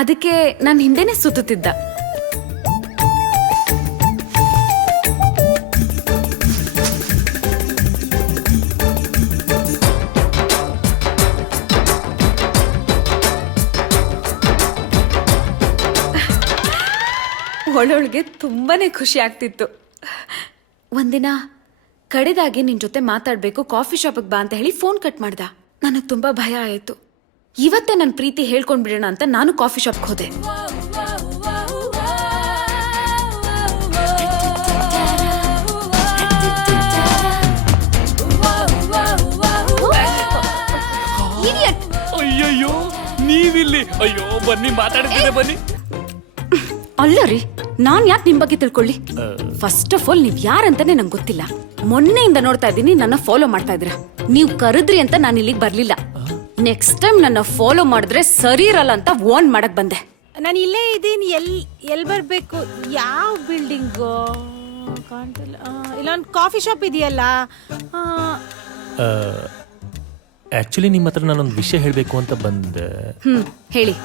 ಅದಕ್ಕೆ ನಾನು ಹಿಂದೆನೆ ಸುತ್ತುತ್ತಿದ್ದ. ಒಳೊಳಗೆ ತುಂಬಾನೇ ಖುಷಿ ಆಗ್ತಿತ್ತು. ಒಂದಿನ ಕಡೆದಾಗಿ ನಿನ್ ಜೊತೆ ಮಾತಾಡ್ಬೇಕು, ಕಾಫಿ ಶಾಪಿಗೆ ಬಾ ಅಂತ ಹೇಳಿ ಫೋನ್ ಕಟ್ ಮಾಡ್ದ. ನನಗೆ ತುಂಬಾ ಭಯ ಆಯ್ತು. ಇವತ್ತೇ ನನ್ನ ಪ್ರೀತಿ ಹೇಳ್ಕೊಂಡ್ಬಿಡೋಣ ಅಂತ ನಾನು ಕಾಫಿ ಶಾಪ್ಗೆ ಹೋದೆ. ಅಯ್ಯಯ್ಯೋ ನೀವಿಲ್ಲಿ, ಅಯ್ಯೋ ಬನ್ನಿ ಮಾತಾಡ್ತಿದ್ದೆ ಬನ್ನಿ. ಅಲ್ಲ ರೀ, ನಾನ್ ಯಾಕೆ ನಿಮ್ ಬಗ್ಗೆ ತಿಳ್ಕೊಳ್ಳಿ? ಫಸ್ಟ್ ಆಫ್ ಆಲ್ ನೀವ್ ಯಾರಂತಾನೆ ನಂಗೆ ಗೊತ್ತಿಲ್ಲ. ಮೊನ್ನೆಯಿಂದ ನೋಡ್ತಾ ಇದ್ದೀನಿ ನನ್ನ ಫಾಲೋ ಮಾಡ್ತಾ ಇದ್ರ. ನೀವ್ ಕರೆದ್ರಿ ಅಂತ ನಾನು ಇಲ್ಲಿಗೆ ಬರ್ಲಿಲ್ಲ. ನೆಕ್ಸ್ಟ್ ಟೈಮ್ ನನ್ನ ಫಾಲೋ ಮಾಡಿದ್ರೆ ಸರಿ ಇರಲ್ಲ ಅಂತ ವಾರ್ನ್ ಮಾಡಕ್ ಬಂದೆ. ನಾನು ಇಲ್ಲೇ ಇದ್ದೀನಿ. ಎಲ್ಲಿ ಬರ್ಬೇಕು? ಯಾವ ಬಿಲ್ಡಿಂಗು ಕಾಣ್ತಿಲ್ಲ. ಇಲ್ಲೊಂದು ಕಾಫಿ ಶಾಪ್ ಇದೆಯಲ್ಲ. ಆಕ್ಚುಲಿ ನಿಮ್ಮ ಹತ್ರ ನಾನೊಂದು ವಿಷಯ ಹೇಳಬೇಕು ಅಂತ ಬಂದೆ. ಹೇಳಿ.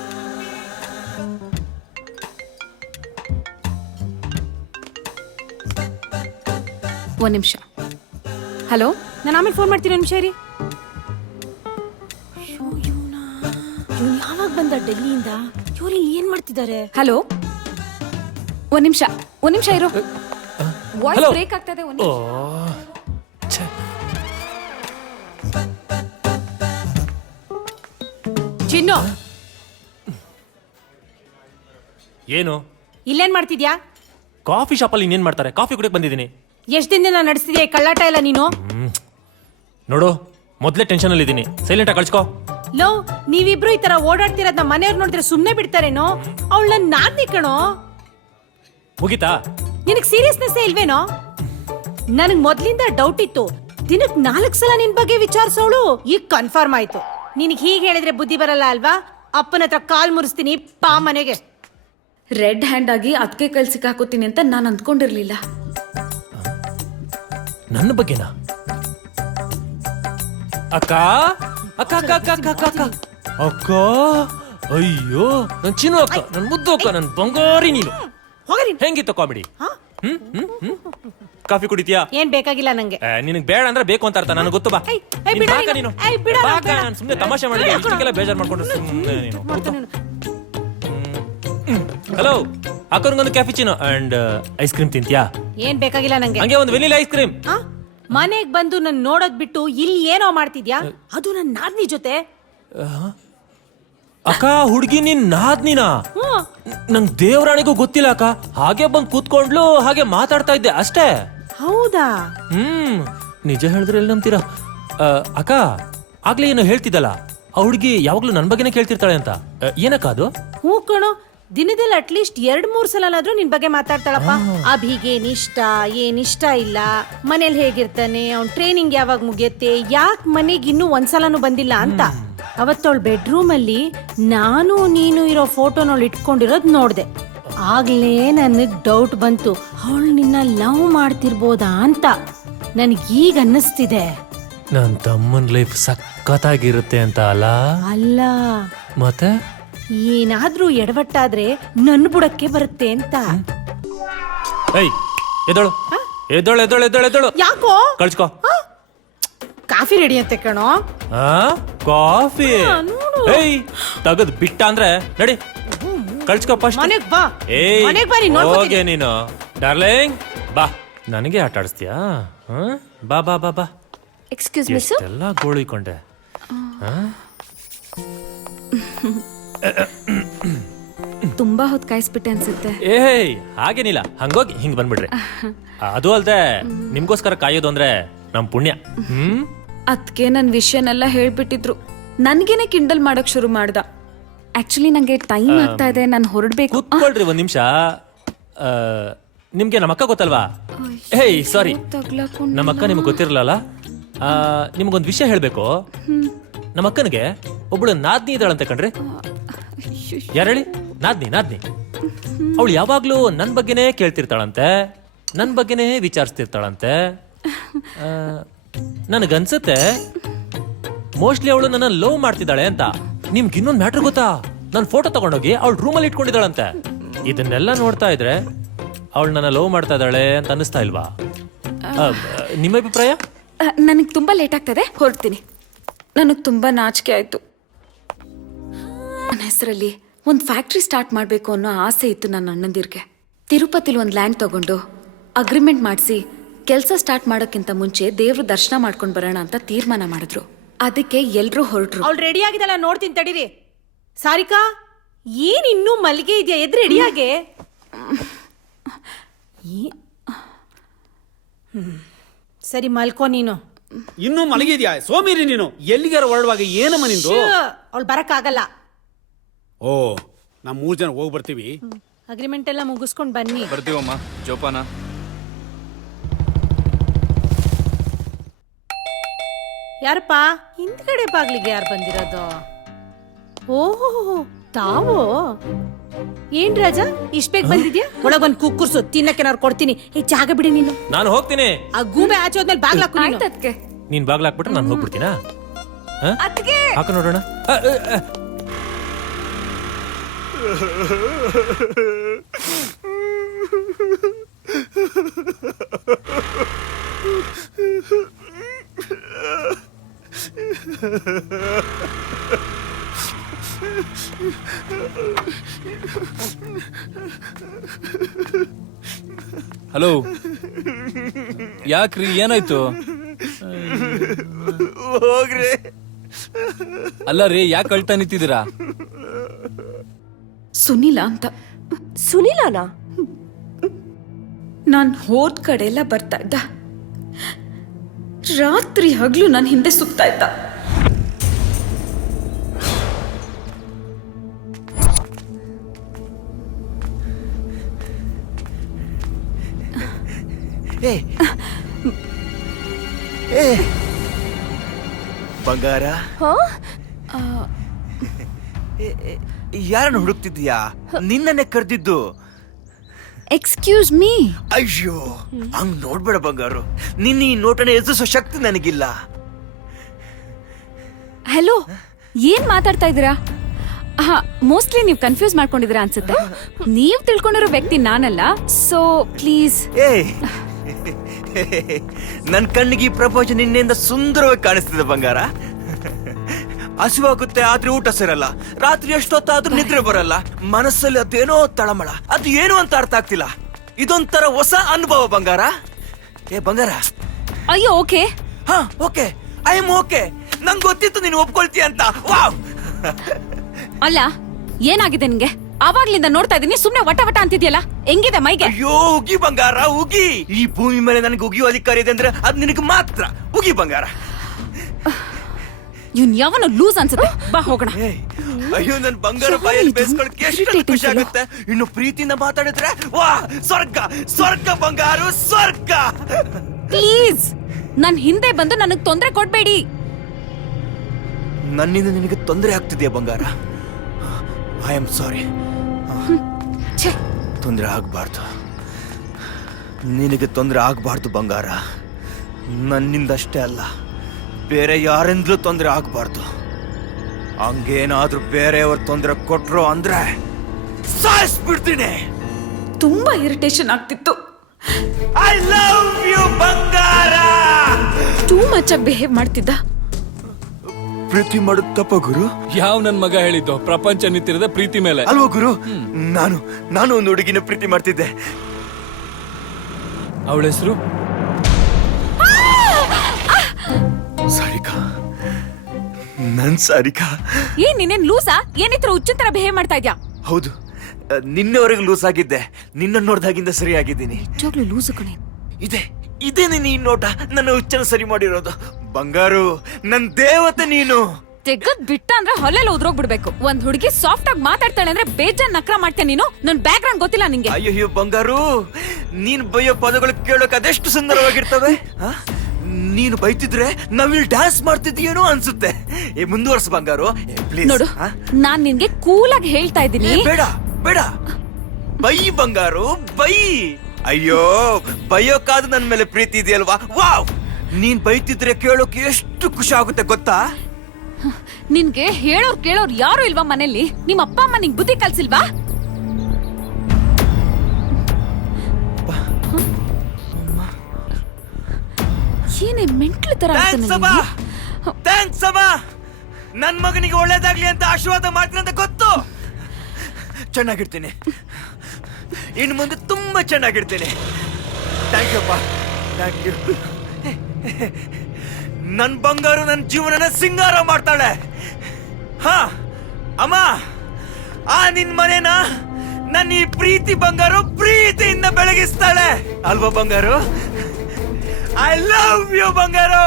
ಒಂದ್ ನಿಮಿಷ. ಹಲೋ, ನಾನು ಆಮೇಲೆ ಫೋನ್ ಮಾಡ್ತೀನಿ. ಒಂದು ನಿಮಿಷ ರೀ. ಇವನು ಯಾವಾಗ ಬಂದ ಡೆಲ್ಲಿಯಿಂದ? ಇವ್ರು ಇಲ್ಲಿ ಏನ್ ಮಾಡ್ತಿದ್ದಾರೆ? ಹಲೋ, ಒಂದ್ ನಿಮಿಷ ಇರೋ. Voice Hello. ಬ್ರೇಕ್ ಆಗ್ತಾ ಇದೆ. ಓ ಛೆ. ಚಿನ್ನು, ಏನು ಇಲ್ಲೇನ್ ಮಾಡ್ತಿದ್ಯಾ? ಕಾಫಿ ಶಾಪಲ್ಲಿ ಇನ್ನೇನ್ ಮಾಡ್ತಾರೆ? ಕಾಫಿ ಕುಡಿಯಕ್ಕೆ ಬಂದಿದ್ದೀನಿ. ಎಷ್ಟ್ ದಿನದಿಂದ ನಡೆಸ್ತಿದ್ಯಾ ಈ ಕಳ್ಳಾಟ ಎಲ್ಲ ನೀನು? ನೋಡು, ಮೊದಲೇ ಟೆನ್ಷನ್ ಅಲ್ಲಿ ಇದ್ದೀನಿ. ಸೈಲೆಂಟ್ ಆಗಿ ಕಳ್ಸ್ಕೋ. ಲೋ, ನೀವಿಬ್ರು ಈ ತರ ಓಡಾಡ್ತಿರೋದ್ ನಮ್ಮ ಮನೆಯವ್ರು ನೋಡಿದ್ರೆ ಸುಮ್ನೆ ಬಿಡ್ತಾರೇನೋ? ಅವಳ ನಾದ್ನಿ ಕಣೋ. ಮುಗಿತಾ? ನಿನಗ್ ಸೀರಿಯಸ್ನೆಸ್ ಇಲ್ವೇನೋ? ನನಗ್ ಮೊದ್ಲಿಂದ ಡೌಟ್ ಇತ್ತು. ದಿನಕ್ 4 ಸಲ ನಿನ್ ಬಗ್ಗೆ ವಿಚಾರಿಸೋಳು ಈಗ ಕನ್ಫರ್ಮ್ ಆಯ್ತು. ನಿನಗ್ ಹೀಗೆ ಹೇಳಿದ್ರೆ ಬುದ್ಧಿ ಬರಲ್ಲ ಅಲ್ವಾ? ಅಪ್ಪನ ಹತ್ರ ಕಾಲ್ ಮುರಿಸ್ತೀನಿ ಪಾ ಮನೆಗೆ. ರೆಡ್ ಹ್ಯಾಂಡ್ ಆಗಿ ಅದಕ್ಕೆ ಕಳ್ಸಿಕ್ ಹಾಕೋತೀನಿ ಅಂತ ನಾನು ಅಂದ್ಕೊಂಡಿರ್ಲಿಲ್ಲ. ನನ್ನ ಬಗ್ಗೆನಾ? ಅಕ್ಕ ಅಕ್ಕ ಅಕ್ಕ ಅಕ್ಕ ಅಕ್ಕ ಅಕ್ಕ ಅಕ್ಕ ಅಕ್ಕ, ಅಯ್ಯೋ ನನ್ ಚಿನ್ನು ಅಕ್ಕ, ನನ್ ಮುದ್ದು ಅಕ್ಕ, ನನ್ ಬಂಗಾರಿ ನೀನು. ಹೋಗ್ರಿ. ಹೆಂಗಿತ್ತು ಕಾಮಿಡಿ? ಕಾಫಿ ಕುಡಿತೀಯಾ? ಏನ್ ಬೇಕಾಗಿಲ್ಲ ನಂಗೆ. ನಿನಗ್ ಬೇಡ ಅಂದ್ರೆ ಬೇಕು ಅಂತ ಅರ್ಥ. ನನಗೆ ಗೊತ್ತು. ಬಾ ಏಯ್, ಬಿಡ ಬಾಕ ನೀನು. ನೀನು. ಏಯ್, ಬಿಡ ಬಾಕ, ಬೇಡ. ನಾನು ಸುಮ್ಮನೆ ತಮಾಷೆ ಮಾಡಿದ್ದೆ. ಇಷ್ಟಕ್ಕೆಲ್ಲ ಬೇಜಾರು ಮಾಡ್ಕೊಂಡು ಸುಮ್ಮನೆ ನೀನು. ಹಲೋ, ಅಕ್ಕನಿಗೊಂದು ಕ್ಯಾಫಿಚಿನೋ ಅಂಡ್ ಐಸ್ ಕ್ರೀಮ್ ತಿಂತ್ಯಾ? ಏನ್ ಬೇಕಾಗಿಲ್ಲ ನಂಗೆ. ಹಂಗೆ ಒಂದು ವೆನಿಲಾ ಐಸ್ ಕ್ರೀಮ್. ಮನೆಗ್ ಬಂದು ನನ್ ನೋಡೋದ್ ಬಿಟ್ಟು ಇಲ್ಲಿ ಏನೋ ಮಾಡ್ತಿದ್ಯಾ? ಅದು ನನ್ ನಾದ್ನಿ ಜೊತೆ. ಅಕ್ಕ, ಹುಡುಗಿ ನಿನ್ ನಾದ್ನಿನಾ? ಹ್ಮ್. ನಂಗ್ ದೇವರಾಣಿಗೂ ಗೊತ್ತಿಲ್ಲ ಅಕ್ಕ. ಹಾಗೆ ಬಂದ್ ಕೂತ್ಕೊಂಡ್ಲು, ಹಾಗೆ ಮಾತಾಡ್ತಾ ಇದ್ದೆ ಅಷ್ಟೇ. ಹೌದಾ? ನಿಜ ಹೇಳಿದ್ರೆ ಎಲ್ಲಿ ನಂಬ್ತೀರಾ? ಅಕ್ಕ, ಆಗ್ಲೇ ಏನೋ ಹೇಳ್ತಿದ್ದಲ್ಲ, ಆ ಹುಡುಗಿ ಯಾವಾಗ್ಲೂ ನನ್ ಬಗ್ಗೆನೇ ಕೇಳ್ತಿರ್ತಾಳೆ ಅಂತ. ಏನಕ್ಕ ಅದು? ಹೂ ಕಣೋ, ದಿನದಲ್ಲಿ ಅಟ್ಲೀಸ್ಟ್ 2-3 ಸಲನಾದ್ರೂ ನಿನ್ ಬಗ್ಗೆ ಮಾತಾಡ್ತಾಳಪ್ಪ. ಅಭಿಗೆ ಏನಿಷ್ಟ ಇಲ್ಲ, ಮನೇಲಿ ಹೇಗಿರ್ತಾನೆ, ಅವ್ನ್ ಟ್ರೈನಿಂಗ್ ಯಾವಾಗ ಮುಗಿಯತ್ತೆ, ಯಾಕೆ ಮನೆಗೆ ಇನ್ನೂ ಒಂದ್ಸಲನೂ ಬಂದಿಲ್ಲ ಅಂತ. ಅವತ್ತವಳ ಬೆಡ್ರೂಮ್ ಅಲ್ಲಿ ನಾನು ನೀನು ಇರೋ ಫೋಟೋನವಳು ಇಟ್ಕೊಂಡಿರೋದ್ ನೋಡ್ದೆ. ಆಗ್ಲೇ ನನಗ್ ಡೌಟ್ ಬಂತು, ಅವಳು ನಿನ್ನ ಲವ್ ಮಾಡ್ತಿರ್ಬೋದಾ ಅಂತ. ನನಗೀಗ ಅನ್ನಿಸ್ತಿದೆ ನನ್ ತಮ್ಮನ್ ಲೈಫ್ ಸಖತ್ತಾಗಿರುತ್ತೆ ಅಂತ. ಅಲ್ಲ, ಮತ್ತೆ ಏನಾದ್ರೂ ಎಡವಟ್ಟಾದ್ರೆ ನನ್ನ ಬುಡಕ್ಕೆ ಬರುತ್ತೆ ಅಂತ. ಏಯ್, ಎದಳು ಎದಳು ಎದಳು ಎದಳು ಎದಳು. ಯಾಕೋ? ಕಳ್ಸ್ಕೋ. ಕಾಫಿ ರೆಡಿ ಅಂತೆ ಕಣೋ. ಕಾಫಿ? ನೋಡು. ಏಯ್, ತಗದ್ ಬಿಟ್ಟ ಅಂದ್ರೆ ನಡಿ, ಕಳ್ಸ್ಕೋ ಫಸ್ಟ್. ಮನೆಗ್ ಬಾ. ಏಯ್, ಮನೆಗ್ ಬಾ, ನೀನ್ ಹೋಗೆ ನೋಡ್ಕೊತೀನಿ. ನೀನು ಡಾರ್ಲಿಂಗ್. ಬಾ, ನನಗೆ ಆಟ ಆಡಿಸ್ತೀಯಾ? ಬಾ ಬಾ ಬಾ ಬಾ. Excuse me sir. ಎಲ್ಲ ಗೋಳಿಕೊಂಡೆ. ತುಂಬಾ ಹೊತ್ತು ಕಾಯಿಸ್ಬಿಟ್ಟೆ ಅನ್ಸುತ್ತೆ. ಏಯ್, ಹಾಗೇನಿಲ್ಲ, ಹಂಗೋಗಿ ಹಿಂಗ್ ಬಂದ್ಬಿಡ್ರಿ. ಅದು ಅಲ್ದೆ ನಿಮ್ಗೋಸ್ಕರ ಕಾಯೋದು ಅಂದ್ರೆ ನಮ್ ಪುಣ್ಯ. ಅದಕ್ಕೆ ನನ್ನ ವಿಷಯನೆಲ್ಲ ಹೇಳ್ಬಿಟ್ಟಿದ್ರು. ನನ್ಗೇನೆ ಕಿಂಡಲ್ ಮಾಡಕ್ ಶುರು ಮಾಡ್ದ. ಆಕ್ಚುಲಿ ನಂಗೆ ಟೈಮ್ ಆಗ್ತಾ ಇದೆ, ನಾನು ಹೊರಡ್ಬೇಕು. ಕೂತ್ಕೊಳ್ರಿ ಒಂದ್ ನಿಮಿಷ. ನಿಮ್ಗೆ ನಮ್ಮ ಅಕ್ಕ ಗೊತ್ತಲ್ವಾ? ಏಯ್, ಸಾರಿ, ನಮ್ಮ ಅಕ್ಕ ನಿಮ್ಗೆ ಗೊತ್ತಿರಲ್ಲ. ನಿಮ್ಗೊಂದ್ ವಿಷಯ ಹೇಳ್ಬೇಕು. ನಮ್ಮ ಅಕ್ಕನಿಗೆ ಒಬ್ಬಳು ನಾದ್ನಿ ಇದ್ದಾಳಂತೆ ಕಣ್ರಿ. ಯಾರು ಹೇಳಿ? ನಾದ್ನಿ. ಅವಳು ಯಾವಾಗ್ಲೂ ನನ್ ಬಗ್ಗೆನೇ ಕೇಳ್ತಿರ್ತಾಳಂತೆ, ನನ್ ಬಗ್ಗೆನೇ ವಿಚಾರಿಸ್ತಿರ್ತಾಳಂತೆ. ನನಗನ್ಸುತ್ತೆ ಮೋಸ್ಟ್ಲಿ ಅವಳು ನನ್ನ ಲವ್ ಮಾಡ್ತಿದ್ದಾಳೆ ಅಂತ. ನಿಮ್ಗೆ ಇನ್ನೊಂದು ಮ್ಯಾಟ್ರ್ ಗೊತ್ತಾ? ನನ್ನ ಫೋಟೋ ತಗೊಂಡೋಗಿ ಅವಳು ರೂಮಲ್ಲಿ ಇಟ್ಕೊಂಡಿದ್ದಾಳಂತೆ. ಇದನ್ನೆಲ್ಲ ನೋಡ್ತಾ ಇದ್ರೆ ಅವಳು ನನ್ನ ಲವ್ ಮಾಡ್ತಾ ಇದ್ದಾಳೆ ಅಂತ ಅನ್ನಿಸ್ತಾ ಇಲ್ವಾ? ನಿಮ್ಮ ಅಭಿಪ್ರಾಯ? ನನಗೆ ತುಂಬಾ ಲೇಟ್ ಆಗ್ತದೆ, ಹೊರಡ್ತೀನಿ. ನನಗೆ ತುಂಬಾ ನಾಚಿಕೆ ಆಯ್ತು. ನನ್ನ ಹೆಸರಲ್ಲಿ ಒಂದು ಫ್ಯಾಕ್ಟ್ರಿ ಸ್ಟಾರ್ಟ್ ಮಾಡಬೇಕು ಅನ್ನೋ ಆಸೆ ಇತ್ತು ನನ್ನ ಅಣ್ಣಂದಿರ್ಗೆ. ತಿರುಪತಿಲಿ ಒಂದು ಲ್ಯಾಂಡ್ ತಗೊಂಡು ಅಗ್ರಿಮೆಂಟ್ ಮಾಡಿಸಿ ಕೆಲಸ ಸ್ಟಾರ್ಟ್ ಮಾಡೋಕ್ಕಿಂತ ಮುಂಚೆ ದೇವ್ರ ದರ್ಶನ ಮಾಡ್ಕೊಂಡು ಬರೋಣ ಅಂತ ತೀರ್ಮಾನ ಮಾಡಿದ್ರು. ಅದಕ್ಕೆ ಎಲ್ರೂ ಹೊರಟ್ರು. ಅವ್ಳು ರೆಡಿ ಆಗಿದಲ್ಲ, ನೋಡ್ತೀನಿ ತಡೀರಿ. ಸಾರಿಕಾ, ಏನ್ ಇನ್ನೂ ಮಲ್ಲಿಗೆ ಇದೆಯಾ? ಎದ್ ರೆಡಿಯಾಗೆ. ಸರಿ, ಮಲ್ಕೋ ನೀನು. ಇನ್ನೂ ಮಲಗಿದ್ಯಾ ಸೋಮಿರಿ ನೀನು? ಎಲ್ಲಿಗಾರ ಹೊರಡುವಾಗ ಏನಮ್ಮ ನಿಂದು? ಅವಳು ಬರಕ್ಕಾಗಲ್ಲ. ಓ, ನಾವು 3 ಜನ ಹೋಗಿ ಬರ್ತೀವಿ. ಅಗ್ರಿಮೆಂಟ್ ಎಲ್ಲ ಮುಗಿಸ್ಕೊಂಡ್ ಬನ್ನಿ. ಬರ್ತೀವಮ್ಮ. ಜೋಪಾನ. ಯಾರಪ್ಪ ಹಿಂದ್ಗಡೆ ಬಾಗ್ಲಿಗೆ ಯಾರು ಬಂದಿರೋದು? ಓಹೋ, ತಾವು ಏನ್ ರಾಜ ಇಷ್ಟ ಬೇಗ ಬಂದಿದ್ಯಾ? ಒಳಗೊಂದ್ ಕುಕ್ಕುರ್ಸು, ತಿನ್ನಕ್ಕೆ ನಾನು ಕೊಡ್ತೀನಿ. ಜಾಗ ಬಿಡಿ ನೀನು. ನಾನು ಹೋಗ್ತೀನಿ. ಆ ಗೂಬೆ ಆಚೆ ಹೋದ್ಮೇಲೆ ಬಾಗ್ಲಾಕು. ಆಯ್ತು ಅದಕ್ಕೆ. ನೀನ್ ಬಾಗ್ಲ ಹಾಕ್ಬಿಟ್ರೆ ನಾನು ಹೋಗ್ಬಿಡ್ತೀನಾ? ಅದಕ್ಕೆ ಹಾಕ ನೋಡೋಣ. ಹಲೋ, ಯಾಕ್ರಿ ಏನಾಯ್ತು? ಹೋಗ್ರಿ. ಅಲ್ಲ ರೀ, ಯಾಕೆ ಅಳ್ತಾ ನಿಂತಿದ್ದೀರಾ? ಸುನಿಲ ಅಂತ. ಸುನಿಲಾನಾ? ನಾನ್ ಹೋದ್ ಕಡೆ ಎಲ್ಲ ಬರ್ತಾ ಇದ್ದ. ರಾತ್ರಿ ಹಗ್ಲು ನನ್ನ ಹಿಂದೆ ಸುತ್ತಾ ಇದ್ದ. ಬಂಗಾರ, ಯಾರನ್ನು ಹುಡುಕ್ತಿದ್ಯಾ? ನಿನ್ನನ್ನೇ ಕರೆದಿದ್ದು. Excuse me. ಅಯ್ಯೋ, ಹಂಗ್ ನೋಡ್ಬೇಡ ಬಂಗಾರು. ನಿನ್ನ ಈ ನೋಟನ ಎದುರಿಸೋ ಶಕ್ತಿ ನನಗಿಲ್ಲ. ಹಲೋ, ಏನ್ ಮಾತಾಡ್ತಾ ಇದ್ದೀರಾ? ಮೋಸ್ಟ್ಲಿ ನೀವು ಕನ್ಫ್ಯೂಸ್ ಮಾಡ್ಕೊಂಡಿದ್ದೀರಾ ಅನ್ಸುತ್ತೆ. ನೀವು ತಿಳ್ಕೊಂಡಿರೋ ವ್ಯಕ್ತಿ ನಾನಲ್ಲ, ಸೊ ಪ್ಲೀಸ್. ಏ, ನನ್ ಕಣ್ಣಿಗೆ ಈ ಪ್ರಪಂಚ ನಿನ್ನೆಯಿಂದ ಸುಂದರವಾಗಿ ಕಾಣಿಸ್ತಿದೆ ಬಂಗಾರ. ಹಸಿವಾಗುತ್ತೆ ಆದ್ರೆ ಊಟ ಸೇರಲ್ಲ. ರಾತ್ರಿ ಎಷ್ಟೊತ್ತಾದ್ರೂ ನಿದ್ರೆ ಬರಲ್ಲ. ಮನಸ್ಸಲ್ಲಿ ಅದೇನೋ ತಳಮಳ, ಅದು ಏನು ಅಂತ ಅರ್ಥ ಆಗ್ತಿಲ್ಲ. ಇದೊಂಥರ ಹೊಸ ಅನುಭವ ಬಂಗಾರ. ಏ ಬಂಗಾರ. ಅಯ್ಯೋ, ಓಕೆ. ಹಾ, ಓಕೆ, ಐ ಆಮ್ ಓಕೆ. ನಂಗೆ ಗೊತ್ತಿತ್ತು ನೀನು ಒಪ್ಕೊಳ್ತೀಯ ಅಂತ. ವಾವ್. ಅಲ್ಲ, ಏನಾಗಿದೆ ನಿಂಗೆ? ಆವಾಗ್ಲಿಂದ ನೋಡ್ತಾ ಇದೀನಿ, ಸುಮ್ನೆ ವಟ ವಟ ಅಂತಿದ್ಯಲ್ಲ. ಹೆಂಗಿದೆ ಮೈಗೆ? ಅಯ್ಯೋ, ಉಗಿ ಬಂಗಾರ, ಉಗಿ. ಈ ಭೂಮಿ ಮೇಲೆ ನನಗೆ ಉಗಿಯೋ ಅಧಿಕಾರ ಇದೆ ಅಂದ್ರೆ ಅದು ನಿನಗೆ ಮಾತ್ರ. ಉಗಿ ಬಂಗಾರ. ಇವ್ನ್ ಯಾವನು ಲೂಸ್ ಅನ್ಸುತ್ತೆ. ಬಾ ಹೋಗೋಣ. ಅಯ್ಯೋ, ನನ್ ಬಂಗಾರ ಬಾಯಲ್ಲಿ ಬೇಸ್ಕೊಳಕ್ಕೆ ಎಷ್ಟು ಖುಷಿ ಆಗುತ್ತೆ. ಇನ್ನು ಪ್ರೀತಿಯಿಂದ ಮಾತಾಡಿದ್ರೆ ವಾ, ಸ್ವರ್ಗ ಸ್ವರ್ಗ ಬಂಗಾರು, ಸ್ವರ್ಗ. ಪ್ಲೀಸ್, ನನ್ ಹಿಂದೆ ಬಂದು ನನಗ್ ತೊಂದ್ರೆ ಕೊಡ್ಬೇಡಿ. ನನ್ನಿಂದ ನಿನಗೆ ತೊಂದರೆ ಆಗ್ತಿದೆಯಾ ಬಂಗಾರ? ಐ ಆಮ್ ಸಾರಿ. ತೊಂದರೆ ಆಗ್ಬಾರ್ದು. ನಿನಗೆ ತೊಂದರೆ ಆಗ್ಬಾರ್ದು ಬಂಗಾರ. ನನ್ನಿಂದಷ್ಟೇ ಅಲ್ಲ, ಬೇರೆ ಯಾರಿಂದಲೂ ತೊಂದರೆ ಆಗ್ಬಾರ್ದು. ಹಂಗೇನಾದ್ರೂ ಬೇರೆಯವ್ರ ತೊಂದರೆ ಕೊಟ್ರು ಅಂದ್ರೆ ಸಾಯಿಸ್ಬಿಡ್ತೀನಿ. ತುಂಬಾ ಇರಿಟೇಷನ್ ಆಗ್ತಿತ್ತು. ಐ ಲವ್ ಯು ಬಂಗಾರ. ಟೂ ಮಚ್ ಆಗಿ ಬಿಹೇವ್ ಮಾಡ್ತಿದ್ದ. ಪ್ರೀತಿ ಮಾಡೋದು ತಪ್ಪ ಗುರು? ಯಾವ ನನ್ ಮಗ ಹೇಳಿದ್ದು ಪ್ರಪಂಚ ನಿಂತಿರೋದ ಪ್ರೀತಿ ಮೇಲೆ ಅಲ್ವಾ ಗುರು? ನಾನು ಒಂದು ಹುಡುಗಿನ ಪ್ರೀತಿ ಮಾಡ್ತಿದ್ದೆ. ಅವಳ ಹೆಸರು ಸಾರಿಕಾ. ನನ್ ಸಾರಿಕಾ. ಏನ್ ನೀನೇನ್ ಲೂಸಾ? ಏನಿತ್ರ ಹುಚ್ಚಿನ ತರ ಬಿಹೇವ್ ಮಾಡ್ತಾ ಇದ್ಯಾ? ಹೌದು, ನಿನ್ನೆವರೆಗೂ ಲೂಸ್ ಆಗಿದ್ದೆ. ನಿನ್ನ ನೋಡ್ದಾಗಿಂದ ಸರಿ ಆಗಿದ್ದೀನಿ. ನಿಜವಾಗ್ಲೂ ಲೂಸು ಕಣೆ. ಇದೇ ನೀನು ಈ ನೋಟ ನನ್ನ ಹುಚ್ಚನ ಸರಿ ಮಾಡಿರೋದು. ಬಂಗಾರು, ನನ್ ದೇವತೆ ನೀನು. ತೆಗದ್ ಬಿಟ್ಟ ಅಂದ್ರೆ ಹೊಲೆಲ್ಲ ಉದ್ರೋಗ್ಬಿಡ್ಬೇಕು. ಒಂದ್ ಹುಡುಗಿ ಸಾಫ್ಟ್ ಆಗಿ ಮಾತಾಡ್ತಾಳೆ ಅಂದ್ರೆ ಬೇಜಾನ್ ನಕ್ರ ಮಾಡ್ತೇನೆ ನೀನು. ನನ್ ಬ್ಯಾಕ್ ಗ್ರೌಂಡ್ ಗೊತ್ತಿಲ್ಲ ನಿಂಗೆ. ಅಯ್ಯೋ ಬಂಗಾರು, ನೀನ್ ಬೈಯೋ ಪದಗಳು ಕೇಳೋಕೆ ಅದೆಷ್ಟು ಸುಂದರವಾಗಿರ್ತವೆ. ನೀನು ಬೈತಿದ್ರೆ ನಾವಿಲ್ಲಿ ಡ್ಯಾನ್ಸ್ ಮಾಡ್ತಿದ್ದೀಯೇನೋ ಅನ್ಸುತ್ತೆ. ಮುಂದುವರ್ಸ್ ಬಂಗಾರು, ಪ್ಲೀಸ್. ನೋಡು, ನಾನ್ ನಿನ್ಗೆ ಕೂಲಾಗಿ ಹೇಳ್ತಾ ಇದ್ದೀನಿ. ಬೇಡ ಬೇಡ, ಬೈ ಬಂಗಾರು, ಬೈ. ಅಯ್ಯೋ, ಬೈಯೋಕಾದ್ರೂ ನನ್ ಮೇಲೆ ಪ್ರೀತಿ ಇದೆಯಲ್ವಾ? ವಾವ್. ನೀನ್ ಬೈತಿದ್ರೆ ಕೇಳೋಕೆ ಎಷ್ಟು ಖುಷಿ ಆಗುತ್ತೆ ಗೊತ್ತಾ? ನಿನ್ಗೆ ಹೇಳೋರ್ ಕೇಳೋರ್ ಯಾರು ಇಲ್ವಾ ಮನೇಲಿ? ನಿಮ್ಮ ಅಪ್ಪ ಅಮ್ಮ ನಿಂಗ್ ಬುದ್ಧಿ ಕಲ್ಸಿಲ್ವಾ? ಏನೇ ಮೆಂಟ್ಲು ತರ ಥ್ಯಾಂಕ್ಸ್ ಅಮ್ಮ. ನನ್ ಮಗನಿಗೆ ಒಳ್ಳೇದಾಗ್ಲಿ ಅಂತ ಆಶೀರ್ವಾದ ಮಾಡ್ತೀನಿ ಅಂತ ಗೊತ್ತು. ಚೆನ್ನಾಗಿರ್ತೀನಿ, ಇನ್ನು ಮುಂದೆ ತುಂಬಾ ಚೆನ್ನಾಗಿರ್ತೀನಿ. ಥ್ಯಾಂಕ್ ಯು ಅಪ್ಪ, ಥ್ಯಾಂಕ್ ಯು. ನನ್ ಬಂಗಾರು ನನ್ನ ಜೀವನನ ಸಿಂಗಾರ ಮಾಡ್ತಾಳೆ. ಹಾ ಅಮ್ಮ, ಆ ನಿನ್ ಮನೇನ ನನ್ನ ಈ ಪ್ರೀತಿ ಬಂಗಾರು ಪ್ರೀತಿಯಿಂದ ಬೆಳಗಿಸ್ತಾಳೆ ಅಲ್ವಾ ಬಂಗಾರು? ಐ ಲವ್ ಯು ಬಂಗಾರು.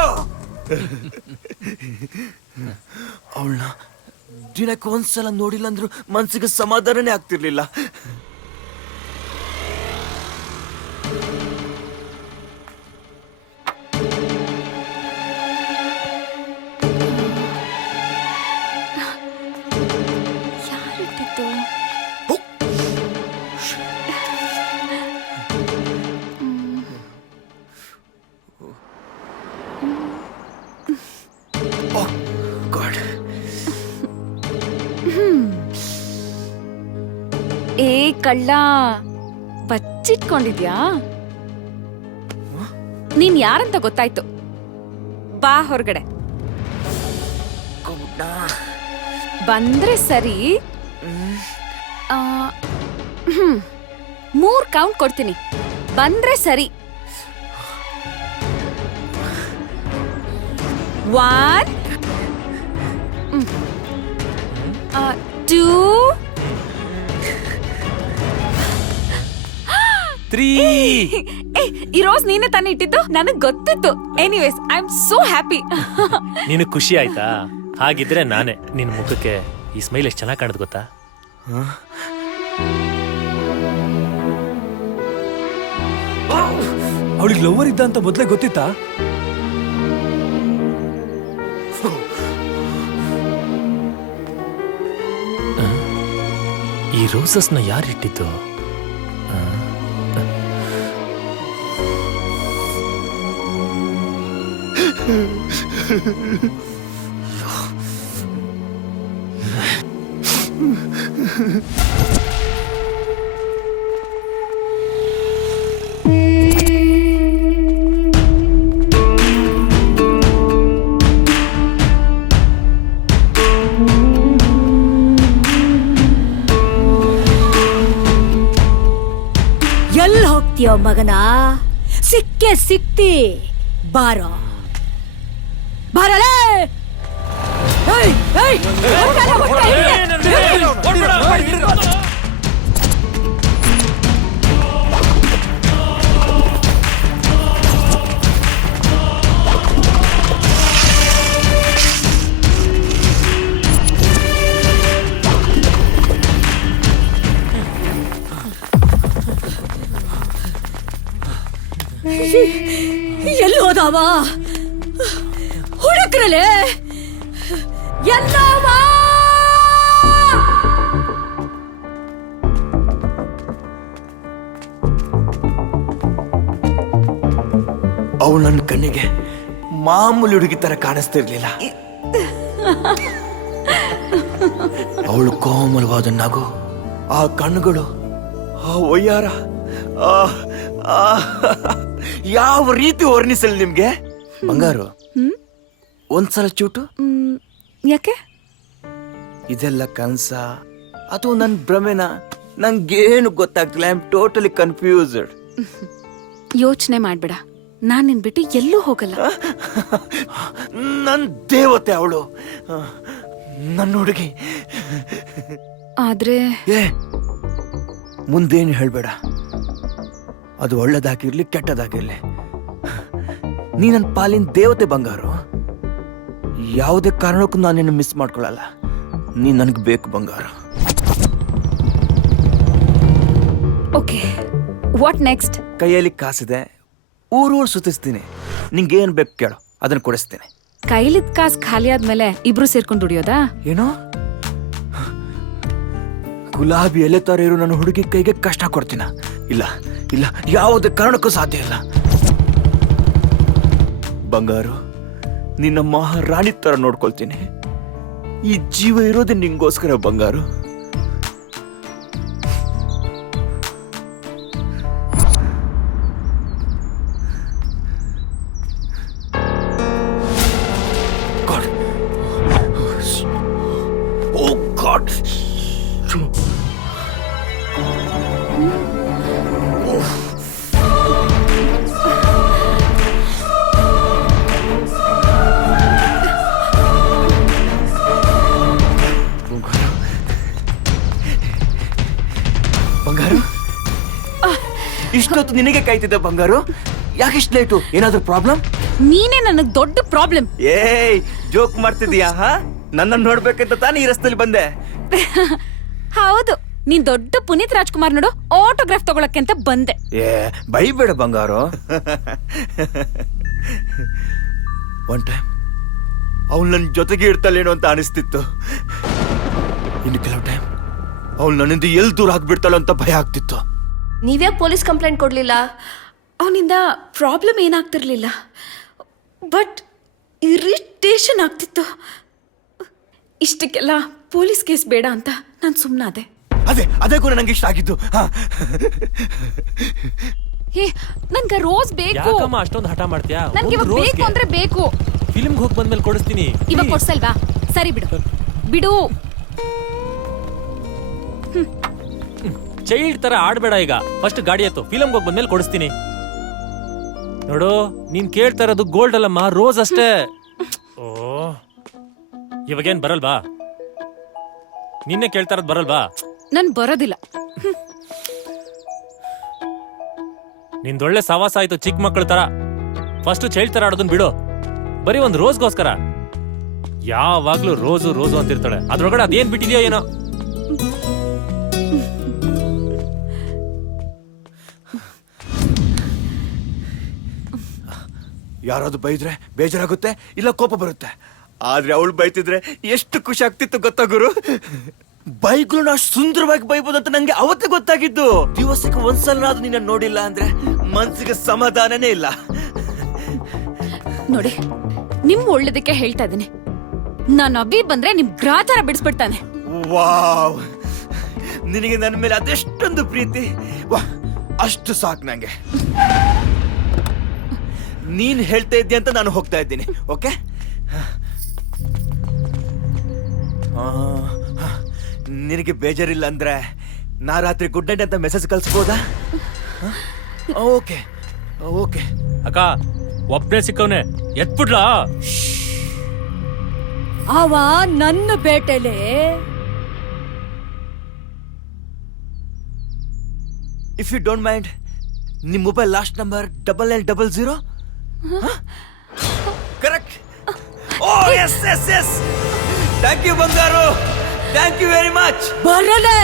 ಅವಳನ್ನ ದಿನಕ್ಕೆ ಒಂದ್ಸಲ ನೋಡಿಲ್ಲ ಅಂದ್ರೂ ಮನ್ಸಿಗೆ ಸಮಾಧಾನನೇ ಆಗ್ತಿರ್ಲಿಲ್ಲ. ಯಾರಿಟ್ಟಿದ್ದು? God. ಏ ಕಳ್ಳ, ಬಚ್ಚಿಟ್ಕೊಂಡಿದ್ಯಾ? ನೀನ್ ಯಾರಂತ ಗೊತ್ತಾಯ್ತು, ಬಾ ಹೊರಗಡೆ. ಬಂದ್ರೆ ಸರಿ. 3 ಕೌಂಟ್ ಕೊಡ್ತೀನಿ, ಬಂದ್ರೆ ಸರಿ. 1 2 3. ಈ ರೋಸ್ ನೀನೇ ತಾನೇ ಇಟ್ಟಿದ್ದು? ನನಗ್ ಗೊತ್ತಿತ್ತು. Anyways, I am so happy. ನಿನ್ ಖುಷಿ ಆಯ್ತಾ? ಹಾಗಿದ್ರೆ ನಾನೇ. ನಿನ್ ಮುಖಕ್ಕೆ ಈ ಸ್ಮೈಲ್ ಎಷ್ಟು ಚೆನ್ನಾಗಿ ಕಾಣುತ್ತೆ ಗೊತ್ತಾ? ಅವಳಿಗೆ ಲವರ್ ಇದ್ದ ಅಂತ ಮೊದ್ಲೇ ಗೊತ್ತಿತ್ತಾ? ಈ ರೋಸಸ್ನ ಯಾರಿಟ್ಟಿದ್ದು? ಎಲ್ಲಿ ಹೋಗ್ತೀಯೋ ಮಗನ? ಸಿಕ್ಕೇ ಸಿಕ್ತಿ, ಬಾರೋ ಬಾರಲೇ. ಎಲ್ಲಿ ಹೋದವ? ಹುಡುಕ್ರಲೆ ಎಲ್ಲವ? ಅವಳು ನನ್ನ ಕಣ್ಣಿಗೆ ಮಾಮೂಲಿ ಹುಡುಗಿ ತರ ಕಾಣಿಸ್ತಿರ್ಲಿಲ್ಲ. ಅವಳು ಕೋಮಲವಾದ ನಗು, ಆ ಕಣ್ಣುಗಳು, ಆ ಒಯ್ಯಾರ, ಯಾವ ರೀತಿ ವರ್ಣಿಸಲಿ ನಿಮ್ಗೆ? ಬಂಗಾರು, ಒಂದ್ಸಲ ಚೂಟು. ಯಾಕೆ? ಇದೆಲ್ಲ ಕನ್ಸ ಅಥವಾ ನನ್ ಭ್ರಮೆನ? ನಂಗೇನು ಗೊತ್ತಾಗ್ತಿಲ್ಲ. I am totally confused. ಯೋಚನೆ ಮಾಡ್ಬೇಡ, ನಾನ್ ನಿನ್ ಬಿಟ್ಟು ಎಲ್ಲೂ ಹೋಗಲ್ಲ. ನನ್ ದೇವತೆ ಅವಳು, ನನ್ನ ಹುಡುಗಿ. ಆದ್ರೆ ಏ, ಮುಂದೇನು ಹೇಳ್ಬೇಡ. ಅದು ಒಳ್ಳೇದಾಗಿರ್ಲಿ ಕೆಟ್ಟದಾಗಿರ್ಲಿ, ನೀ ನನ್ನ ಪಾಲಿನ ದೇವತೆ ಬಂಗಾರು. ಯಾವುದೇ ಕಾರಣಕ್ಕೂ ನಾನು ನಿನ್ನ ಮಿಸ್ ಮಾಡ್ಕೊಳ್ಳಲ್ಲ. ನೀ ನನಗೆ ಬೇಕು ಬಂಗಾರು. Okay, what next? ಕೈಯಲ್ಲಿ ಕಾಸಿದೆ, ಊರೂರು ಸುತ್ತಿಸ್ತೀನಿ. ನಿಂಗೇನು ಬೇಕು ಕೇಳು, ಅದನ್ನ ಕೊಡಿಸ್ತೀನಿ. ಕೈಲಿದ್ ಕಾಸ್ ಖಾಲಿ ಆದ್ಮೇಲೆ ಇಬ್ರು ಸೇರ್ಕೊಂಡು ದುಡಿಯೋದಾ? ಏನೋ ಗುಲಾಬಿ ಎಲೆ ತರ ಇರೋ ನನ್ನ ಹುಡುಗಿ ಕೈಗೆ ಕಷ್ಟ ಕೊಡ್ತೀನ? ಇಲ್ಲ ಇಲ್ಲ, ಯಾವುದೇ ಕಾರಣಕ್ಕೂ ಸಾಧ್ಯ ಇಲ್ಲ. ಬಂಗಾರು, ನಿನ್ನ ಮಹಾರಾಣಿ ತರ ನೋಡ್ಕೊಳ್ತೀನಿ. ಈ ಜೀವ ಇರೋದೇ ನಿಂಗೋಸ್ಕರ ಬಂಗಾರು. God. Oh God. ಬಂಗಾರು, ಇಷ್ಟೊತ್ತು ನಿನಗೆ ಕಾಯ್ತಿದ್ದ ಬಂಗಾರು. ಯಾಕಿಷ್ಟು ಲೇಟು? ಏನಾದ್ರೂ ಪ್ರಾಬ್ಲಮ್? ನೀನೇ ನನಗ್ ದೊಡ್ಡ ಪ್ರಾಬ್ಲಮ್. ಏಯ್, ಜೋಕ್ ಮಾಡ್ತಿದೀಯಾ? ನನ್ನನ್ನು ನೋಡ್ಬೇಕಂತ ತಾನೇ ಈ ರಸ್ತೆಲಿ ಬಂದೆ. ಹೌದು, ನೀನ್ ದೊಡ್ಡ ಪುನೀತ್ ರಾಜ್ಕುಮಾರ್ ನೋಡು ಆಟೋಗ್ರಾಫ್ ತಗೊಳಕ್ಕೆ ಅಂತ ಬಂದೆ. ಏ, ಬೈಬೇಡ ಬಂಗಾರು. ಒನ್ ಟೈಮ್ ಅವಳು ನನ್ನ ಜೊತೆಗೆ ಇರ್ತಾಳೇನೋ ಅಂತ ಅನಿಸ್ತಿತ್ತು. ಇನ್ನು ಕೆಲವು ಟೈಮ್ ಅವಳು ನನ್ನಿಂದ ಎಲ್ಲಿ ದೂರ ಆಗ್ಬಿಡ್ತಾಳೋ ಅಂತ ಭಯ ಆಗ್ತಿತ್ತು. ನೀವ್ಯಾಕೆ ಪೊಲೀಸ್ ಕಂಪ್ಲೇಂಟ್ ಕೊಡ್ಲಿಲ್ಲ? ಅವನಿಂದ ಪ್ರಾಬ್ಲಮ್ ಏನಾಗ್ತಿರ್ಲಿಲ್ಲ, ಬಟ್ ಇರಿಟೇಷನ್ ಆಗ್ತಿತ್ತು. ಇಷ್ಟಕ್ಕೆಲ್ಲ ಪೊಲೀಸ್ ಕೇಸ್ ಬೇಡ ಅಂತ ನಾನು ಸುಮ್ಮನಾದೆ. ಅದೇ ಕೂಡ ನಂಗೆ ಇಷ್ಟ ಆಗಿದ್ದು. ಹೇ, ನನ್ಗೆ ರೋಸ್ ಬೇಕು. ಯಾಕಮ್ಮ ಅಷ್ಟೊಂದು ಹಠ ಮಾಡ್ತೀಯಾ? ನನ್ಗೆ ಇವಾಗ ಬೇಕು ಅಂದ್ರೆ ಬೇಕು. ಫಿಲ್ಮ್ಗೆ ಹೋಗಿ ಬಂದ್ಮೇಲೆ ಕೊಡಿಸ್ತೀನಿ. ಇವಾಗ ಕೊಡ್ಸಲ್ವಾ? ಸರಿ ಬಿಡು ಬಿಡು. ಚೈಲ್ಡ್ ತರ ಆಡ್ಬೇಡ ಈಗ. ಫಸ್ಟ್ ಗಾಡಿ ಎತ್ತು, ಫಿಲ್ಮ್ಗೆ ಹೋಗಿ ಬಂದ್ಮೇಲೆ ಕೊಡಿಸ್ತೀನಿ. ನೋಡು, ನೀನ್ ಕೇಳ್ತಾ ಇರೋದು ಗೋಲ್ಡ್ ಅಲ್ಲಮ್ಮ, ರೋಸ್ ಅಷ್ಟೇ. ಓ, ಇವಾಗೇನ್ ಬರಲ್ವಾ? ನಿನ್ನೆ ಕೇಳ್ತಾ ಇರೋದು ಬರಲ್ವಾ? ನನ್ ಬರೋದಿಲ್ಲ. ನಿಂದೊಳ್ಳೆ ಸವಾಸ ಆಯ್ತು ಚಿಕ್ಕ ಮಕ್ಕಳ ತರ. ಫಸ್ಟ್ ಚೈಲ್ಡ್ ತರ ಆಡೋದನ್ ಬಿಡು. ಬರೀ ಒಂದ್ ರೋಸ್ಗೋಸ್ಕರ ಯಾವಾಗ್ಲೂ ರೋಸು ರೋಸು ಅಂತಿರ್ತಾಳೆ. ಅದ್ರೊಳಗಡೆ ಅದೇನ್ ಬಿಟ್ಟಿದ್ಯೋ ಏನೋ. ಯಾರಾದ್ರೂ ಬೈದ್ರೆ ಬೇಜಾರಾಗುತ್ತೆ, ಇಲ್ಲ ಕೋಪ ಬರುತ್ತೆ. ಆದ್ರೆ ಅವಳು ಬೈತಿದ್ರೆ ಎಷ್ಟು ಖುಷಿ ಆಗ್ತಿತ್ತು ಗೊತ್ತಾ ಗುರು? ಬೈಕ್ಗಳನ್ನ ಅಷ್ಟು ಸುಂದರವಾಗಿ ಬೈಬೋದು ಅಂತ ನಂಗೆ ಅವತ್ತೇ ಗೊತ್ತಾಗಿದ್ದು. ದಿವಸಕ್ಕೆ ಒಂದ್ಸಲನಾದ್ರೂ ನಿನ್ನ ನೋಡಿಲ್ಲ ಅಂದ್ರೆ ಮನ್ಸಿಗೆ ಸಮಾಧಾನನೇ ಇಲ್ಲ. ನೋಡಿ, ನಿಮ್ ಒಳ್ಳೇದಕ್ಕೆ ಹೇಳ್ತಾ ಇದೀನಿ. ನಾನು ಅಭಿ ಬಂದ್ರೆ ನಿಮ್ ಗ್ರಾಚಾರ ಬಿಡಿಸ್ಬಿಡ್ತಾನೆ. ವಾವ್, ನಿನಗೆ ನನ್ನ ಮೇಲೆ ಅದೆಷ್ಟೊಂದು ಪ್ರೀತಿ. ವಾ, ಅಷ್ಟು ಸಾಕು ನಂಗೆ. ನೀನ್ ಹೇಳ್ತಾ ಇದ್ದೆ ಅಂತ ನಾನು ಹೋಗ್ತಾ ಇದ್ದೀನಿ. ಓಕೆ, ನಿನಗೆ ಬೇಜಾರಿಲ್ಲ ಅಂದ್ರೆ ನಾ ರಾತ್ರಿ ಗುಡ್ ನೈಟ್ ಅಂತ ಮೆಸೇಜ್ ಕಳ್ಸ್ಬೋದಾ? Okay okay. ಅಕ್ಕ, ಒಬ್ಬನೇ ಸಿಕ್ಕವನೆ, ಎತ್ಬಿಡ್ಲಾ? ಅವ ನನ್ನ ಬೇಟೆಲೆ. ಇಫ್ ಯು ಡೋಂಟ್ ಮೈಂಡ್, ನಿಮ್ mobile last number 9900. Correct. Oh yes yes yes. Thank you ಬಂಗಾರು, ಥ್ಯಾಂಕ್ ಯು ವೆರಿ ಮಚ್. ಬರಲೆ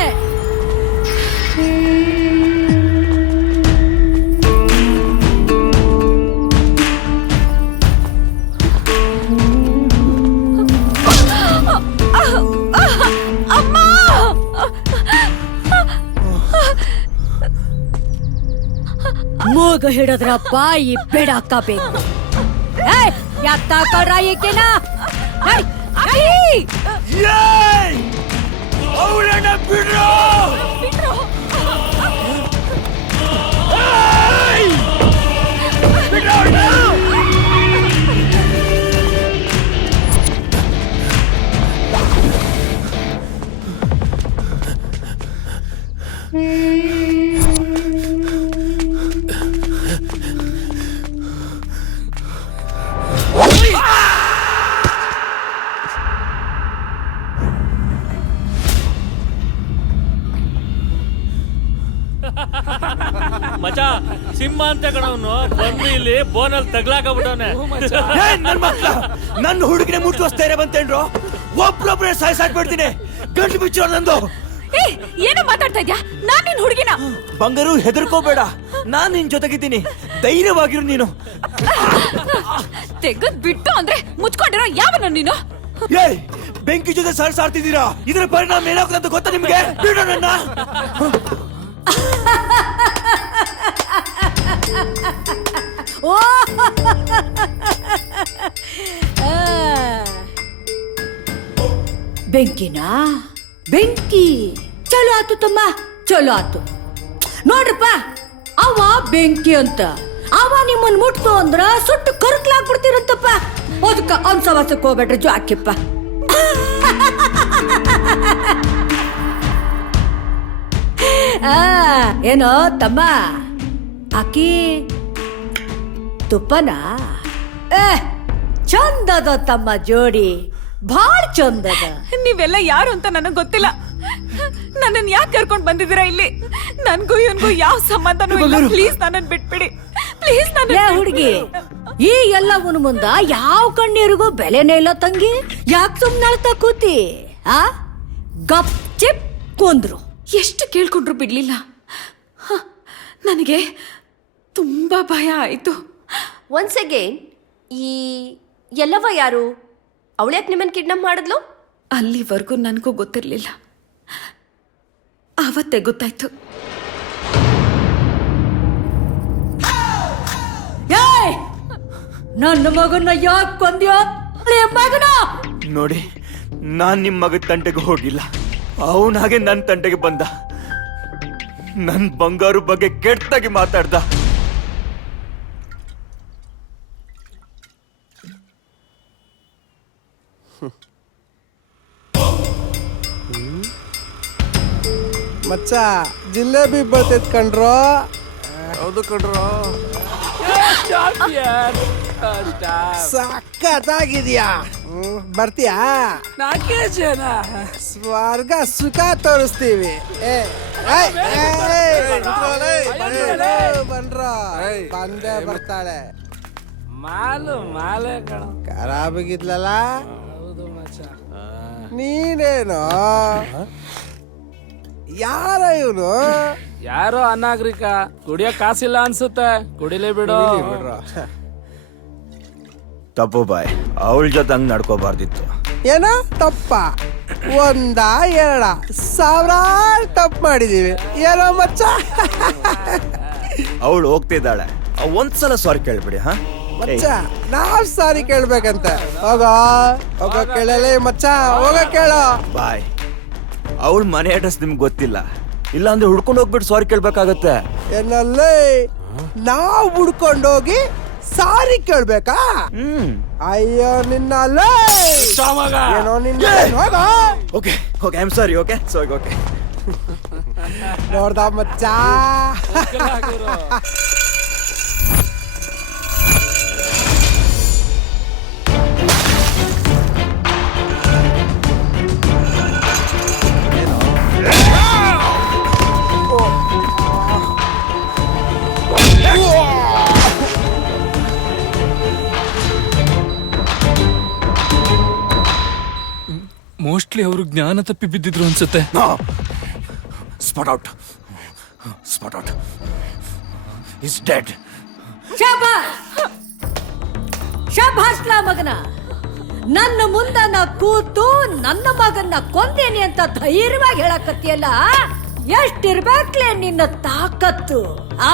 ಮೂಗ ಹಿಡಿದ್ರ ಬಾಯಿ ಬಿಡಾಕಬೇಕು. ಯಾಕ ಕಡ್ರಾಯಿಕೆನ ಅವಳನ್ನ ಬಿಡ್ರೋ. ಮಚಾ, ಸಿಂಹ ಅಂತ ಕಣವನು ಬಂದು ಇಲ್ಲಿ ಬೋನಲ್ಲಿ ತಗ್ಲಾಕಬಿಟ್ಟವನೆ. ನನ್ನ ಹುಡುಗಿನ ಮುಟ್ಟುವ ಸ್ಥೈರ್ಯ ಬಂತೇನ್ರು? ಒಬ್ರೊಬ್ರೆ ಸಾಯ್ಸಾಕ್ಬಿಡ್ತೀನಿ. ಗಂಟು ಬಿಚ್ಚೋ ನಂದು. ಏನೋ ಮಾತಾಡ್ತಾ ಇದ್ಯಾ? ನಾನ್ ನಿನ್ ಹುಡುಗಿನ. ಬಂಗಾರು, ಹೆದರ್ಕೋಬೇಡ, ನಾನ್ ನಿನ್ ಜೊತೆಗಿದ್ದೀನಿ. ಧೈರ್ಯವಾಗಿರು ನೀನು. ತೆಗದ್ ಬಿಟ್ಟು ಅಂದ್ರೆ ಮುಚ್ಕೊಂಡಿರೋ ಯಾವನ ನೀನು? ಏಯ್, ಬೆಂಕಿ ಜೊತೆ ಸಾಡ್ತಿದ್ದೀರಾ? ಇದರ ಪರಿಣಾಮ ಏನಾಗುತ್ತೆ ಅಂತ ಗೊತ್ತಾ ನಿಮ್ಗೆ? ಬಿಡು ನನ್ನ. ಬೆಂಕಿನಾ ಬೆಂಕಿ ಚಲೋ ಆತು ತಮ್ಮ ಚಲೋ ಆತು ನೋಡ್ರಪ್ಪ ಅವ ಬೆಂಕಿ ಅಂತ ಅವ ನಿಮ್ಮನ್ ಮುಟ್ತು ಅಂದ್ರ ಸುಟ್ಟು ಕರ್ಕ್ಲಾಗ್ಬಿಡ್ತಿರಂತಪ್ಪ ಅದಕ್ಕ ಅವ್ನ ಸವಾಸಕ್ಕೆ ಹೋಗ್ಬೇಡ್ರಿ ಜಾಕಿಪ್ಪ ಏನೋ ತಮ್ಮ ಆಕಿ ತುಪ್ಪನ ಚಂದದ ತಮ್ಮ ಜೋಡಿ ಭಾಳ ಚಂದದ ನೀವೆಲ್ಲ ಯಾರು ಅಂತ ನನಗ್ ಗೊತ್ತಿಲ್ಲ. ನನ್ನನ್ ಯಾಕೆ ಕರ್ಕೊಂಡ್ ಬಂದಿದ್ದೀರಾ ಇಲ್ಲಿ? ನನ್ಗೂ ಇವನ್ಗೂ ಯಾವ ಸಂಬಂಧನೂ ಇಲ್ಲ. ಪ್ಲೀಸ್ ನನ್ನನ್ ಬಿಟ್ಬಿಡಿ. ಪ್ಲೀಸ್ ಏ ಹುಡುಗಿ, ಈ ಎಲ್ಲವನ ಮುಂದ ಯಾವ ಕಣ್ಣೀರಿಗೂ ಬೆಲೆನೇ ಇಲ್ಲ ತಂಗಿ. ಯಾಕೆ ಸುಮ್ನೆ ಅಳ್ತಾ ಕೂತಿ? ಆ ಗಪ್ ಚಿಪ್ ಕೊಂದ್ರು. ಎಷ್ಟು ಕೇಳ್ಕೊಂಡ್ರು ಬಿಡ್ಲಿಲ್ಲ. ಹ, ನನಗೆ ತುಂಬಾ ಭಯ ಆಯ್ತು. ಒನ್ಸ್ ಅಗೇನ್ ಈ ಎಲ್ಲವ ಯಾರು? ಅವಳ್ಯಾಕೆ ನಿಮ್ಮನ್ನ ಕಿಡ್ನಾಪ್ ಮಾಡಿದ್ಲು? ಅಲ್ಲಿವರೆಗೂ ನನಗೂ ಗೊತ್ತಿರ್ಲಿಲ್ಲ. ಆವತ್ತೇ ಗೊತ್ತಾಯ್ತು. ಏಯ್, ನನ್ನ ಮಗನ ಯಾಕೆ ಕೊಂದ್ಯೋ ಮಗನ? ನೋಡಿ, ನಾನ್ ನಿಮ್ ಮಗ ತಂಟೆಗೆ ಹೋಗಿಲ್ಲ. ಅವನ ಹಾಗೆ ನನ್ ತಂಟೆಗೆ ಬಂದ. ನನ್ ಬಂಗಾರು ಬಗ್ಗೆ ಕೆಟ್ಟಾಗಿ ಮಾತಾಡ್ದ. ಮಚ್ಚ ಜಿಲೇಬಿ ಬರ್ತೈತ್ ಕಣ್ರೋ. ಹೌದು ಕಣ್ರೋ, ಸಕ್ಕತ್ತಾಗಿದ್ಯಾ. ಬರ್ತೀಯಾ? ಸ್ವರ್ಗ ಸುಖ ತೋರಿಸ್ತೀವಿ. ಬನ್ರೋ, ಬಂದೇ ಬರ್ತಾಳೆ. ಖರಾಬಾಗಿದ್ಲಲ್ಲ ನೀನೇನು? ಯಾರ ಇವನು? ಯಾರೋ ಅನಾಗರಿಕ, ಕುಡಿಯ ಕಾಸಿಲ್ಲ ಅನ್ಸುತ್ತೆ, ಕುಡಿಲೇ ಬಿಡು. ತಪ್ಪು ಬಾಯ್, ಅವಳ ಜೊತೆ ಹಂಗ್ ನಡ್ಕೋಬಾರ್ದಿತ್ತು. ಏನ ತಪ್ಪ? ಒಂದ ಎರಡ ಸಾವಿರಾರು ತಪ್ಪು ಮಾಡಿದೀವಿ ಏನೋ ಮಚ್ಚ. ಅವಳು ಹೋಗ್ತಿದ್ದಾಳೆ, ಒಂದ್ಸಲ ಸಾರಿ ಕೇಳ್ಬಿಡಿ. ಹಾ ಮಚ್ಚ, ನಾವ್ ಸಾರಿ ಕೇಳ್ಬೇಕಂತ. ಹೋಗ ಕೇಳಲೇ ಮಚ್ಚ, ಹೋಗ ಕೇಳೋ. ಬಾಯ್, ಅವಳ ಮನೆ ಅಡ್ರೆಸ್ ನಿಮ್ಗೆ ಗೊತ್ತಿಲ್ಲ. ಇಲ್ಲ ಅಂದ್ರೆ ಹುಡ್ಕೊಂಡು ಹೋಗ್ಬಿಟ್ಟು ಸಾರಿ ಕೇಳ್ಬೇಕಾಗತ್ತೆ. ಏನಲ್ಲೇ ನಾವ್ ಹುಡ್ಕೊಂಡೋಗಿ ಸಾರಿ ಕೇಳ್ಬೇಕಾ? ಅಯ್ಯೋ ನಿನ್ನಲ್ಲೇ ಏನೋ ನಿನ್ನ. Okay okay, I am sorry. Okay so okay. ನೋಡ್ದ ಮಚ್ಚ, ಮೋಸ್ಟ್ಲಿ ಅವರು ಜ್ಞಾನ ತಪ್ಪಿ ಬಿದ್ದಿದ್ರು ಅನ್ಸುತ್ತೆ. Spot out, spot out. Is dead. ಶಭಾಷ್ಲಾ ಮಗನ, ನನ್ನ ಮುಂದ ನಾ ಕೂತು ನನ್ನ ಮಗನ್ನ ಕೊಂದೇನಿ ಅಂತ ಧೈರ್ಯವಾಗಿ ಹೇಳಕತ್ತಿಯಲ್ಲ, ಎಷ್ಟಿರ್ಬೇಕ್ಲೆ ನಿನ್ನ ತಾಕತ್ತು? ಆ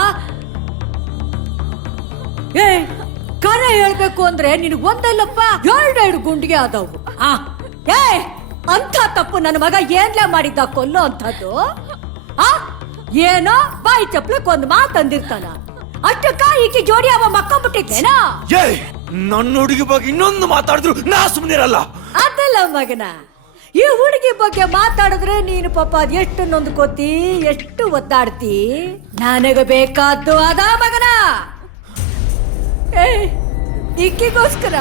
ಏ, ಕರೆ ಹೇಳ್ಬೇಕು ಅಂದ್ರೆ ನಿನಗ್ ಒಂದಲ್ಲಪ್ಪ ಎರಡೆರಡು ಗುಂಡಿಗೆ ಆದವು. ಏ, ಅಂತ ತಪ್ಪು ನನ್ನ ಮಗ ಏನ್ಲೇ ಮಾಡಿದ್ದ ಕೊಲ್ಲೋ ಅಂತದ್ದು? ಏನೋ ಬಾಯಿ ಚಪ್ಲಕ್ ಒಂದ್ ಮಾತಂದಿರ್ತಾನ, ಅಷ್ಟಕ್ಕ ಈಕಿ ಜೋಡಿ ಅವ ಮಕ್ಕೊಂಬಿಟ್ಟಿದ್ದೇನಾ? ನನ್ನ ಹುಡುಗಿ ಬಗ್ಗೆ ಇನ್ನೊಂದು ಮಾತಾಡಿದ್ರು ನಾ ಸುಮ್ಮನಿರಲ್ಲ. ಅದಲ್ಲ ಮಗನ, ಈ ಹುಡುಗಿ ಬಗ್ಗೆ ಮಾತಾಡಿದ್ರೆ ನೀನು ಪಾಪ ಅದ್ ಎಷ್ಟು ನೊಂದ್ಕೋತಿ, ಎಷ್ಟು ಒದ್ದಾಡ್ತಿ. ನನಗ ಬೇಕಾದ್ದು ಅದ ಮಗನ. ಈಕಿಗೋಸ್ಕರ,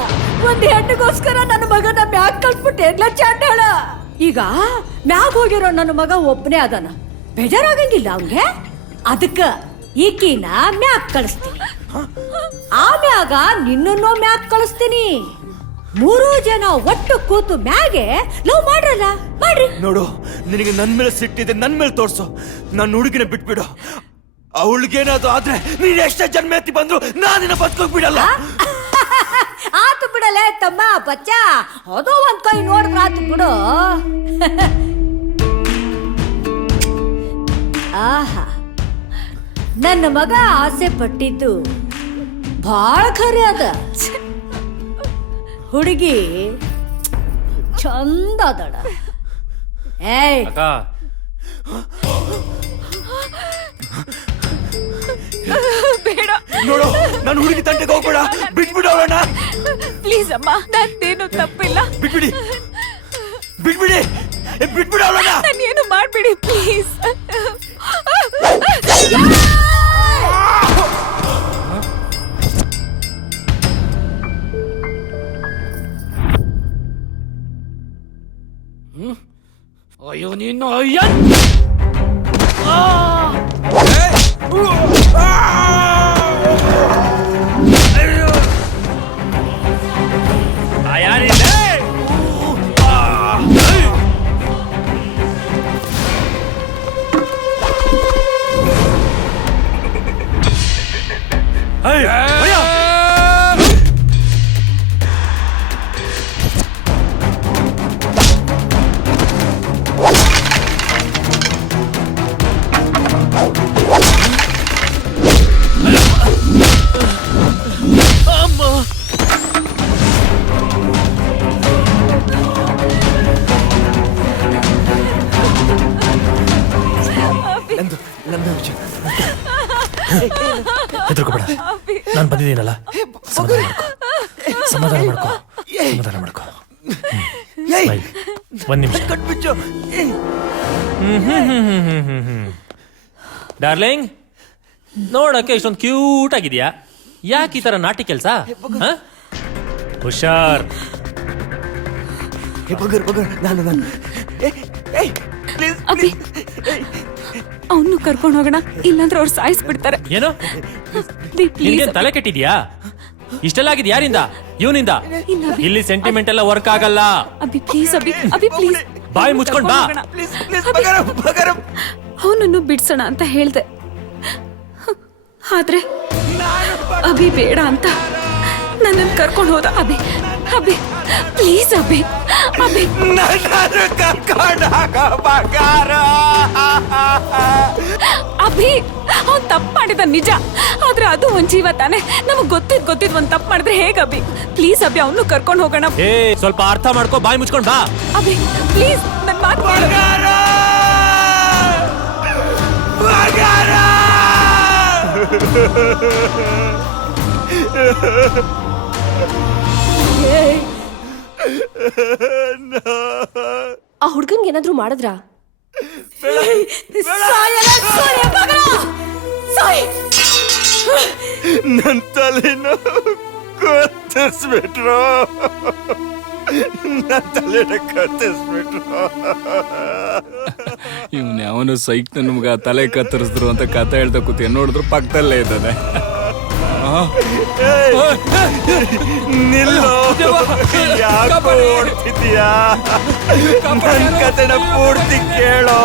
ಒಂದ್ ಹೆಣ್ಣಿಗೋಸ್ಕರ ನನ್ನ ಮಗನ ಮ್ಯಾಗ್ ಕಳ್ಸ್ಬಿಟ್ಟೆ ಎಲ್ಲ ಚಾಂಡಾಳ. ಈಗ ಮ್ಯಾಗ್ ಹೋಗಿರೋ ನನ್ನ ಮಗ ಒಬ್ಬನೇ ಅದಾನ, ಬೇಜಾರಾಗಂಗಿಲ್ಲ ಅವನ್ಗೆ. ಅದಕ್ಕ ಈಕಿನ ಮ್ಯಾಗ್ ಕಳಿಸ್ತೀನಿ, ಆಮ್ಯಾಗ ನಿನ್ನನ್ನೋ ಮ್ಯಾಗ್ ಕಳಿಸ್ತೀನಿ. 3 ಜನ ಒಟ್ಟು ಕೂತು ಮ್ಯಾಗೆ ಲವ್ ಮಾಡ್ರಲ್ಲ, ಮಾಡ್ರಿ. ನೋಡು, ನಿನಗೆ ನನ್ ಮೇಲೆ ಸಿಟ್ಟಿದೆ, ನನ್ ಮೇಲೆ ತೋರ್ಸು. ನನ್ನ ಹುಡುಗಿನ ಬಿಟ್ಬಿಡು. ಅವಳಿಗೇನಾದ್ರು ಆದ್ರೆ ನೀನ್ ಎಷ್ಟೇ ಜನ್ಮ ಎತ್ತಿ ಬಂದ್ರು ನಾನಿನ್ನ ಬದುಕೋಕ್ ಬಿಡಲ್ಲ. ಆತು ಬಿಡಲೇ ತಮ್ಮ ಬಚ್ಚ, ಅದು ಒಂದ್ ಕೈ ನೋಡಿದ್ರ ಆತು ಬಿಡು. ಆಹಾ, ನನ್ನ ಮಗ ಆಸೆ ಪಟ್ಟಿದ್ದು ಭಾಳ ಖರೆ ಅದ. ಹುಡುಗಿ ಚಂದ ಅದಳ. ಏಯ್ ಅಕ್ಕ ಬೇಡ ನೋಡು ನಾನು ಹುಡುಗಿ ತಂಟೆಗೆ ಹೋಗ್ಬೇಡ, ಬಿಟ್ಬಿಡು ಅವಳನ್ನ. ಪ್ಲೀಸ್ ಅಮ್ಮ, ನಂದೇನು ತಪ್ಪಿಲ್ಲ. ಬಿಟ್ಬಿಡಿ ಬಿಟ್ಬಿಡಿ ಬಿಟ್ಬಿಡು ಅವಳನ್ನ. ನಾನೇನು ಮಾಡ್ಬಿಡಿ ಪ್ಲೀಸ್. ಅಯ್ಯೋ ನೀನು ಅಯ್ಯ ಹೆದರ್ಕೋಬೇಡ, ನಾನು ಬಂದಿದ್ದೀನಲ್ಲ. ಸಮಾಧಾನ ಮಾಡ್ಕೋ. ಒಂದ್ ನಿಮಿಷ. ಕಟ್ಬಿಚ್ಚು. ಡಾರ್ಲಿಂಗ್, ನೋಡಕ್ಕೆ ಇಷ್ಟೊಂದು ಕ್ಯೂಟ್ ಆಗಿದ್ಯಾ. ಯಾಕೆ ಈ ತರ ನಾಟಿ ಕೆಲ್ಸ? ಹುಷಾರ್. ನಾನು ಅಭಿ, ಅವನು ಕರ್ಕೊಂಡು ಹೋಗೋಣ, ಇಲ್ಲಾಂದ್ರೆ ಅವ್ರು ಸಾಯಿಸ್ಬಿಡ್ತಾರೆ. ಏನು ನಿನ್ಗೆ ತಲೆ ಕೆಟ್ಟಿದ್ಯಾ? ಇಷ್ಟೆಲ್ಲ ಆಗಿದ್ ಯಾರಿಂದ? ಇವನಿಂದ. ಇಲ್ಲಿ ಸೆಂಟಿಮೆಂಟ್ ಎಲ್ಲ ವರ್ಕ್ ಆಗಲ್ಲ. ಅಭಿ ಪ್ಲೀಸ್, ಅಭಿ ಪ್ಲೀಸ್, ಬಾಯಿ ಮುಚ್ಕೊಂಡ್ ಬಾ. ಅವನನ್ನು ಬಿಡ್ಸೋಣ ಅಂತ ಹೇಳ್ದೆ, ಆದ್ರೆ ಅಭಿ ಬೇಡ ಅಂತ ನನ್ನನ್ನು ಕರ್ಕೊಂಡು ಹೋದ. ಅಭಿ ಪ್ಲೀಸ್, ಅಭಿ ಅವ್ನ್ ತಪ್ಪು ಮಾಡಿದ ನಿಜ, ಆದ್ರೆ ಅದು ಒಂದ್ ಜೀವ ತಾನೆ. ನಮಗ್ ಗೊತ್ತಿದ್ ಒಂದ್ ತಪ್ಪು ಮಾಡಿದ್ರೆ ಹೇಗ ಅಭಿ? ಪ್ಲೀಸ್ ಅಭಿ, ಅವನು ಕರ್ಕೊಂಡು ಹೋಗೋಣ. ಏ ಸ್ವಲ್ಪ ಅರ್ಥ ಮಾಡ್ಕೋ, ಬಾಯಿ ಮುಚ್ಕೊಂಡ್ ಬಾ. ಅಭಿ ಪ್ಲೀಸ್, ನನ್ ಮಾತು ಕೇಳು. ಆ ಹುಡ್ಗನ್ಗೆ ಏನಾದ್ರೂ ಮಾಡಿದ್ರಾ? ನನ್ನ ತಲೆನ ಕತ್ತರಿಸ್ಬಿಟ್ರು. ಇವ್ನ ಯಾವನು ಸೈಕ್ ನನ್ ಮಗ ತಲೆ ಕತ್ತರಿಸಿದ್ರು ಅಂತ ಕತೆ ಹೇಳ್ತಾ ಕೂತಿ ನೋಡಿದ್ರು ಪಕ್ಕದಲ್ಲೇ ಇದ್ದಾನೆ. ನಿಲ್ಲೋ, ಯಾಕೋ ಓಡ್ತಿದ್ಯಾ? ನನ್ನ ಕತೆನ ಪೂರ್ತಿ ಕೇಳೋ.